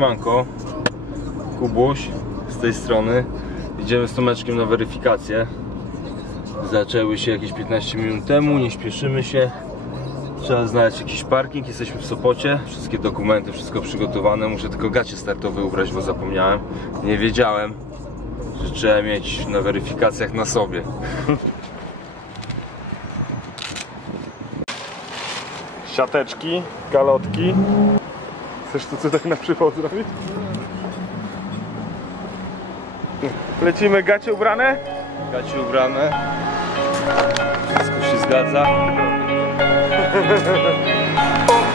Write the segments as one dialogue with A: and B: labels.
A: Siemanko, Kubuś z tej strony. Idziemy z Tomeczkiem na weryfikację. Zaczęły się jakieś 15 minut temu, nie śpieszymy się. Trzeba znaleźć jakiś parking, jesteśmy w Sopocie. Wszystkie dokumenty, wszystko przygotowane. Muszę tylko gacie startowe ubrać, bo zapomniałem. Nie wiedziałem, że trzeba mieć na weryfikacjach na sobie.
B: Siateczki, galotki. Chcesz tu coś tak na przypał zrobić? Lecimy gacie ubrane?
A: Gacie ubrane. Wszystko się zgadza.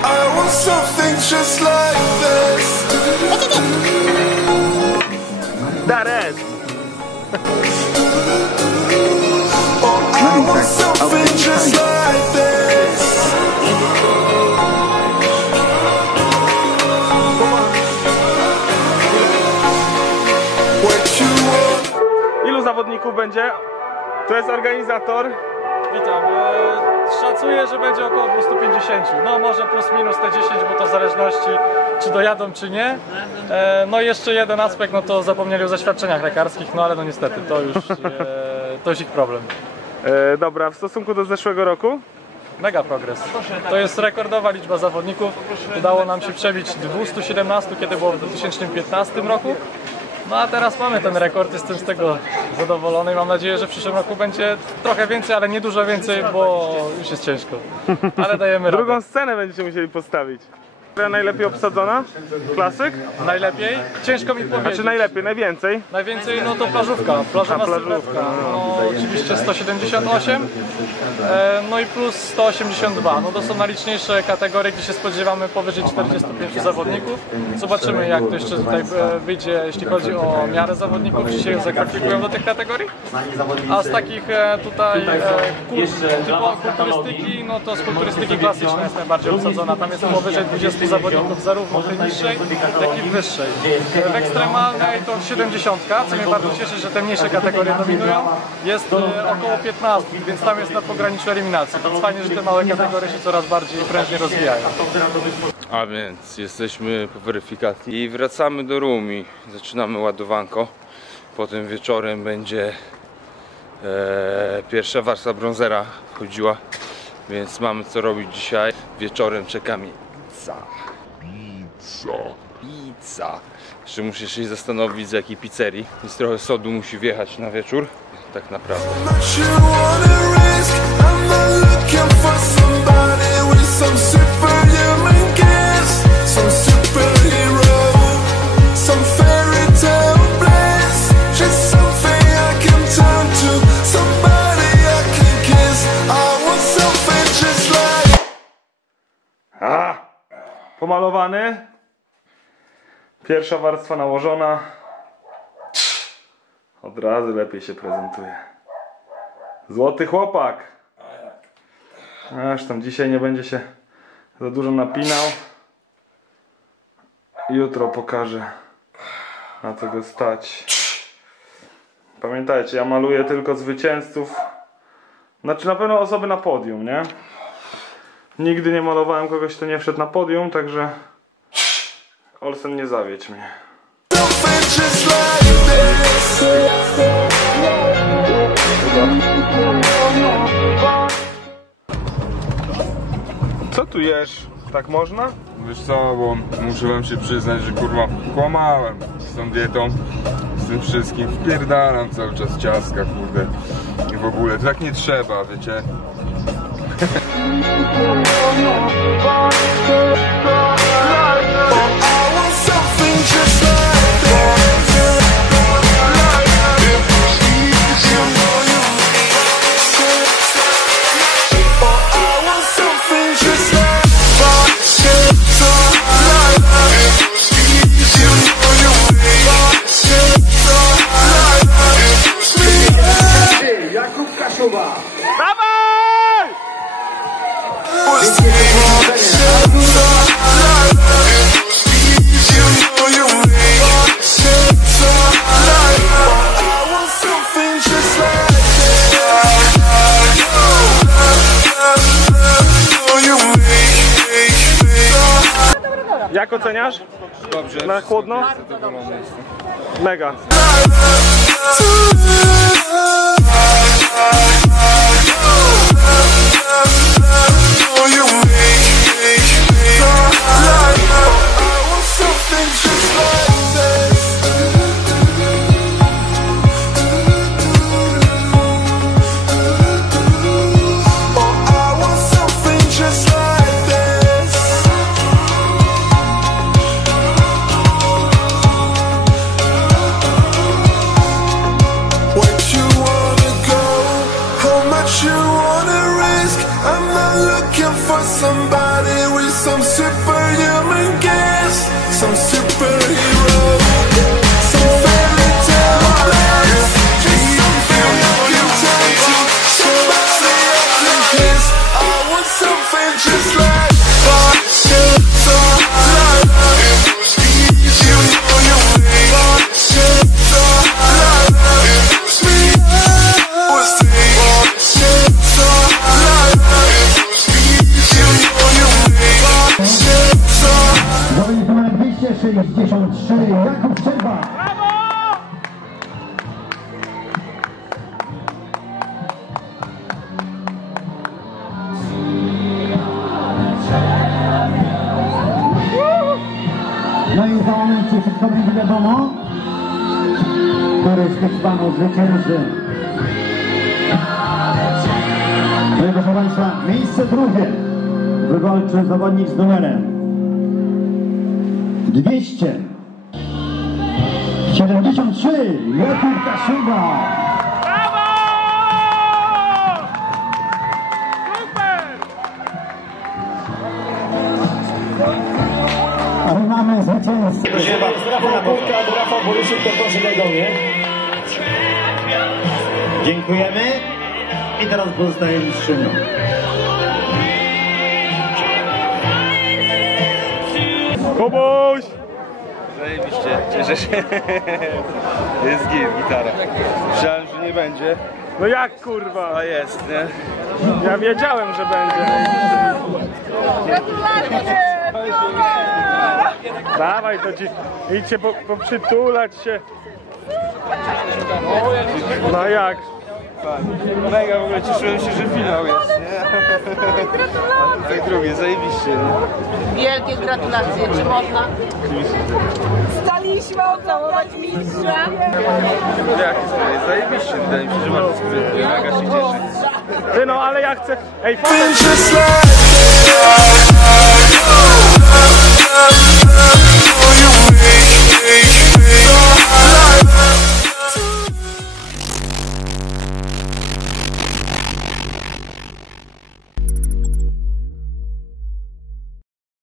C: I want something just like this.
B: Dares!
C: I
B: zawodników będzie? To jest organizator.
D: Witam. E, Szacuję, że będzie około 250. No może plus minus te 10, bo to w zależności czy dojadą czy nie. E, No i jeszcze jeden aspekt, no to zapomnieli o zaświadczeniach lekarskich, no ale no niestety to już, e, to już ich problem.
B: E, dobra, w stosunku do zeszłego roku?
D: Mega progres. To jest rekordowa liczba zawodników. Udało nam się przebić 217, kiedy było w 2015 roku. No a teraz mamy ten rekord, jestem z tego zadowolony i mam nadzieję, że w przyszłym roku będzie trochę więcej, ale nie dużo więcej, bo już jest ciężko. Ale dajemy radę.
B: Drugą scenę będziecie musieli postawić. Która najlepiej obsadzona? Klasyk?
D: Najlepiej? Ciężko mi powiedzieć.
B: Znaczy najlepiej, najwięcej?
D: Najwięcej no to plażówka, plażowa
B: A, plażówka,
D: sylwetka. No, oczywiście 178, e, no i plus 182. No to są najliczniejsze kategorie, gdzie się spodziewamy powyżej 45 zawodników. Zobaczymy jak to jeszcze tutaj e, wyjdzie, jeśli chodzi o miarę zawodników, czy się zakwalifikują do tych kategorii. A z takich e, tutaj kul, typu kulturystyki, no to z kulturystyki klasycznej jest najbardziej obsadzona. Tam jest powyżej 20 zawodników zarówno w tej niższej, jak i w wyższej. W ekstremalnej to 70, co mnie bardzo cieszy, że te mniejsze kategorie dominują. Jest e, około 15, więc tam jest na pograniczu eliminacji. Więc fajnie, że te małe kategorie się coraz bardziej prężnie rozwijają.
A: A więc jesteśmy po weryfikacji i wracamy do Rumi. Zaczynamy ładowanko. Potem wieczorem będzie e, pierwsza warstwa brązera chodziła, więc mamy co robić dzisiaj. Wieczorem czeka mi pizza. Pizza. Pizza. Jeszcze muszę się zastanowić z jakiej pizzerii. Więc trochę sodu musi wjechać na wieczór. Tak naprawdę.
C: I'm not
B: Pomalowany. Pierwsza warstwa nałożona. Od razu lepiej się prezentuje. Złoty chłopak. Aż tam dzisiaj nie będzie się za dużo napinał. Jutro pokażę na co go stać. Pamiętajcie, ja maluję tylko zwycięzców. Znaczy na pewno osoby na podium, nie? Nigdy nie malowałem kogoś, kto nie wszedł na podium, także Olsen nie zawiedź mnie. Co tu jesz? Tak można?
A: Wiesz co, bo muszę wam się przyznać, że kurwa kłamałem z tą dietą, z tym wszystkim. Wpierdalam cały czas ciastka, kurde. I w ogóle, tak nie trzeba, wiecie.
C: 呵呵。
B: Oceniasz?
A: Dobrze.
B: Na chłodno? Mega.
C: Somebody
E: 263, Jakub Szczerba. No i za moment wszystko będzie wiadomo, który z tych panów zwycięży. Proszę Państwa, miejsce drugie wywalczy zawodnik z numerem 273 Jakub Kaszuba. Ale mamy zwycięzcę. Rafał Kulka albo Rafał Boryszyk, to proszę daj do mnie. Dziękujemy. I teraz pozostaje mistrzynią.
B: Kubuś!
A: Zajebiście, cieszę się. Jest git, gitara. Myślałem, że nie będzie,
B: No jak kurwa?
A: a jest, nie?
B: Ja wiedziałem, że będzie.
F: Gratulacje!
B: Dawaj to ci. Idźcie po, po przytulać się. No jak?
A: Mega, w ogóle cieszyłem się, że finał jest, nie? Tak drugie, zajebiście, nie?
F: Wielkie gratulacje, czy można? Staliśmy ocałować mistrza.
A: Jak jest, zajebiście, wydaje mi się, że bardzo sprytnie, mega się cieszę.
B: Ty no, ale ja chcę. Ej,
C: this.